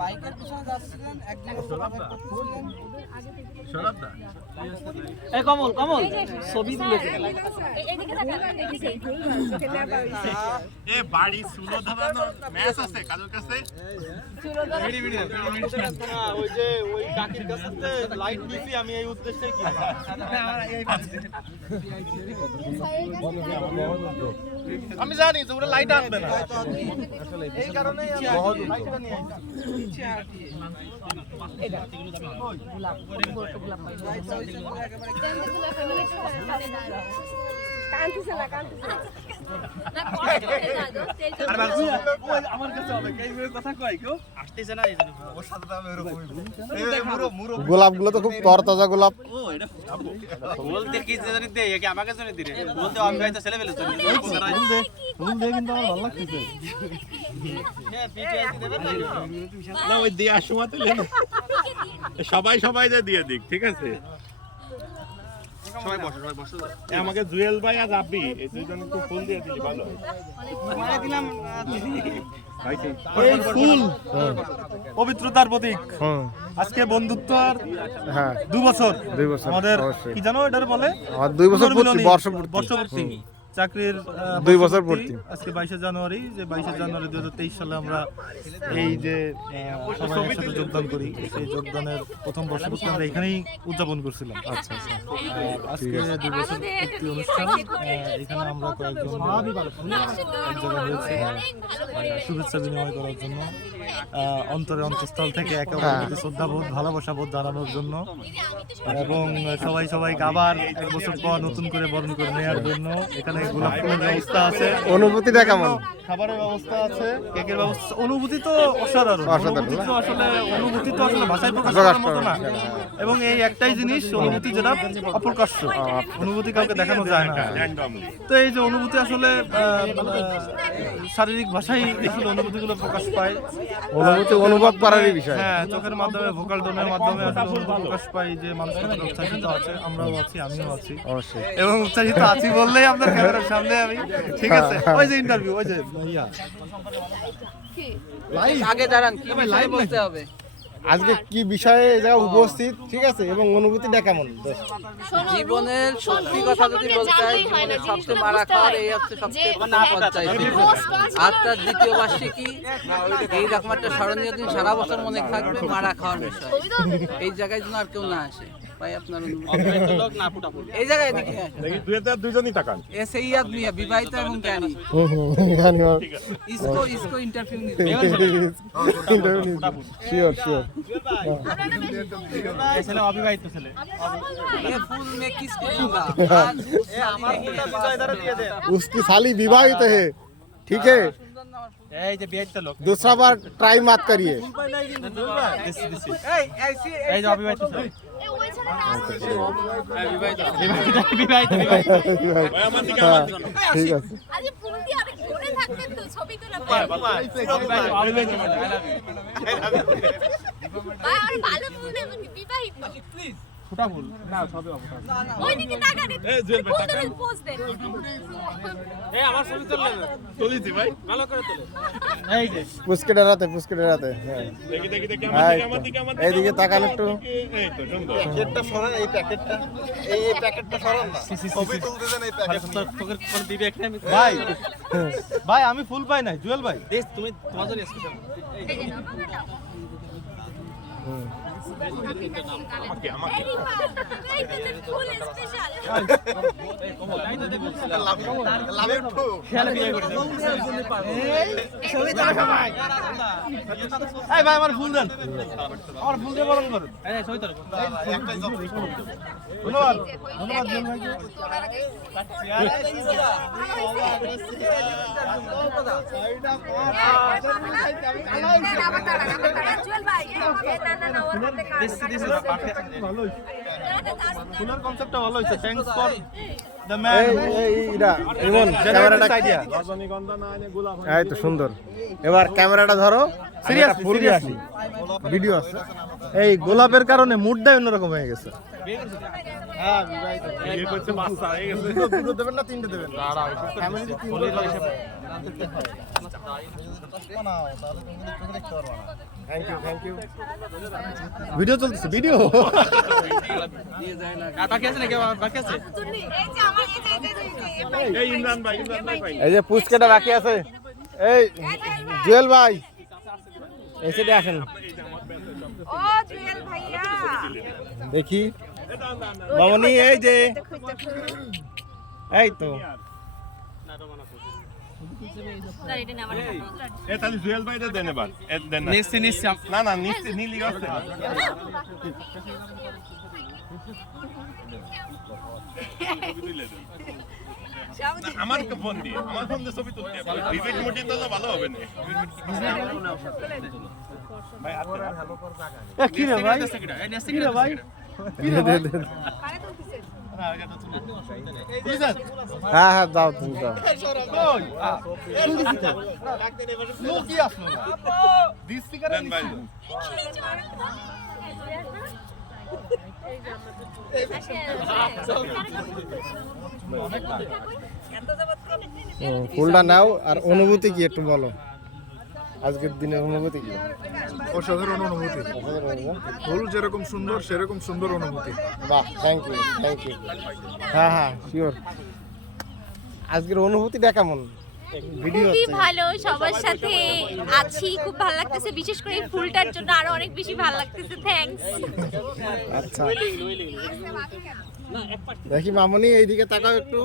বাইকের পিছনে যাচ্ছিলেন একজন এই কমল কমল ছবি তুলে এ বাড়ি সুলো ধরানো ম্যাচ আছে কাজের কাছে ওই যে ওই কাকির কাছে লাইট দিছি আমি এই উদ্দেশ্যে কি আমি জানি যে ওরা লাইট আসবে না এই কারণে লাইটটা নিয়ে আইছি এটা গোলাপ গোলাপ কান্তিছে না কান্তিছে গোলাপগুলো তো খুব তরতাজা গোলাপ। বলতে কি জানি দে কি আমাকে জানি দিরে বলতে আমি গাইতে ছেলে ফেলে চলে ফুল দিয়ে কিন্তু আমার ভালো লাগতেছে। না ওই দেওয়ার সময় তো সবাই দিয়ে দিক, ঠিক আছে? সবাই বসো আমাকে জুয়েল ভাই আর রাব্বি এই দুজন একটু ফুল দিয়ে দিলি ভালো হয়। মানে দিলাম এই ফুল পবিত্রতার প্রতীক। আজকে বন্ধুত্বর হ্যাঁ 2 বছর আমাদের কি জানো এটার বলে 2 বছর বর্ষপূর্তি চাকরির 2 বছর পূর্তি। আজকে 22শে জানুয়ারি, যে 22শে জানুয়ারি 2023 সালে আমরা এই যে সবাই একসাথে যোগদান করি, সেই যোগদানের প্রথম বর্ষপূর্তি আমরা এখানেই উদযাপন করছিলাম। আচ্ছা আচ্ছা, আজকে 2 বছর পূর্তি অনুষ্ঠান এখানে আমরা কয়েকজন এক জায়গায় হয়েছে শুভেচ্ছা বিনিময় করার জন্য, অন্তরে অন্তঃস্থল থেকে একে অপরের প্রতি শ্রদ্ধাবোধ ভালোবাসাবোধ জানানোর জন্য, এবং সবাইকে আবার 1 বছর পর নতুন করে বরণ করে নেওয়ার জন্য। এখানে গোলাপ ফুলের ব্যবস্থা আছে। অনুভূতিটা কেমন? খাবারের ব্যবস্থা আছে, কেকের ব্যবস্থা। অনুভূতি তো অসাধারণ। অনুভূতি তো আসলে ভাষায় প্রকাশ করার মতো না, এবং এই একটাই জিনিস অনুভূতি যেটা অপ্রকাশ্য, অনুভূতি কাউকে দেখানো যায় না। তো এই যে অনুভূতি আসলে শারীরিক ভাষায় আসলে অনুভূতিগুলো প্রকাশ পায়, অনুভূতি অনুভব করারই বিষয়। হ্যাঁ, চোখের মাধ্যমে ভোকাল টোনের মাধ্যমে আসলে অনুভূতি প্রকাশ পায় যে মানুষ কতটা উৎসাহিত আছে। আমরাও আছি, আমিও আছি অবশ্যই, এবং উৎসাহিত আছি বললেই আপনার ক্যামেরার সামনে আমি, ঠিক আছে? ওই যে ইন্টারভিউ, ওই যে ভাইয়া আগে দাঁড়ান, কি লাইভ বলতে হবে আজকে কি বিষয়ে এই জায়গায় উপস্থিত, ঠিক আছে, এবং অনুভূতিটা কেমন? জীবনের সত্যি কথা যদি বলতে হয়, জীবনের সবচেয়ে মারা খাওয়ার এই হচ্ছে সবচেয়ে আর তার দ্বিতীয় বার্ষিকী এইরকম একটা স্মরণীয় দিন সারা বছর মনে থাকবে, মারা খাওয়ার বিষয়। এই জায়গায় যেন আর কেউ না আসে ভাই, আপনার এই জায়গায় এদিকে দুজনই তাকান। এসেই আদমি বিবাহিত এবং জ্ঞানী इसको इंटरव्यू শিওর শিওর। ছেলে অবিবাহিত ছেলে। ये फूल में किसको दूंगा? उसकी साली विवाहित है, ठीक है? এই যে বিয়েটা লোক दूसरा बार ट्राई मत करिए। এই যে অবিবাহিত ছেলে। ঠিক আছে, ফুটা ফুল না সবে আমার ছবি তুললেন তুলিছি ভাই, ভালো করে তোলে। এই যে পুচকে ডরাতে হ্যাঁ, দেখি এইদিকে তাকান একটু। এই তো সুন্দর। প্যাকেটটা সরান, এই প্যাকেটটা, এই প্যাকেটটা সরান না। ছবি তুলতে দেন এই প্যাকেটটা। তোকে কোন দিবে এখানে আমি ভাই আমি ফুল পাই নাই। জুয়েল ভাই দেখ তুমি তোমার জন্য স্পেশাল। আমাকে ভাই আমার ফুল দেন, আমার ফুল দিয়ে বরণ করুন। ধন্যবাদ ধন্যবাদ জুয়েল ভাইকে। ফুলের কনসেপ্টটা ভালো হয়েছে। Thanks for the man. এই তো সুন্দর। এবার ক্যামেরাটা ধরো, সিরিয়াসলি ভিডিও আছে। এই গোলাপের কারণে মুডটাই অন্যরকম হয়ে গেছে। হ্যাঁ বিবাহিত। বিয়ে করছে বাচ্চা হয়ে গেছে। দুটো দেবেন না তিনটে দেবেন? ফ্যামিলি তিনটে থ্যাংক ইউ ভিডিও চলতেছে ভিডিও এই ইমরান ভাই ভাই। এই যে পুচকেটা বাকি আছে এই জুয়েল ভাই এই সাইডে আসেন ও জুয়েল ভাইয়া দেখি মামনি এই যে এই তো এ তাহলে জুয়েল ভাই দেন এবার দেন না না নিশ্চয় নীলি আছে আমার ফোন দিয়ে ছবি তুলতে রিপিট মোডে তো ভালো হবে না ভাই কি রে ভাই কি রে ভাই হ্যাঁ হ্যাঁ দাও তুমি দাও দেন ভাই ফুলটা নাও আর অনুভূতি কি একটু বলো আজকের দিনের অনুভূতি কি অসাধারণ অনুভূতি ফুল যেরকম সুন্দর সেরকম সুন্দর অনুভূতি বাহ থ্যাংক ইউ হ্যাঁ হ্যাঁ শিওর আজকের অনুভূতিটা কেমন ভিডিও খুবই ভালো সবার সাথে আছি খুব ভালো লাগতেছে বিশেষ করে এই ফুলটার জন্য আরো অনেক বেশি ভালো লাগতেছে থ্যাঙ্কস আচ্ছা দেখি মামনি এইদিকে তাকাও একটু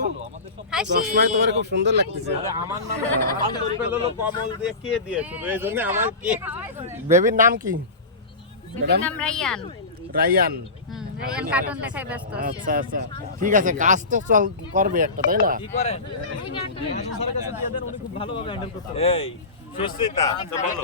হাসি চশমায় তোমার খুব সুন্দর লাগতেছে আমার নাম কমল দিয়ে কে দিয়েছে এইজন্য আমার কে বেবির নাম কি ম্যাডাম নাম রাইয়ান রায়ান রাইয়ান কার্টুন দেখায় ব্যস্ত আছে আচ্ছা আচ্ছা ঠিক আছে কাজ তো চল করবে একটা তাই না এই সুস্মিতা বলো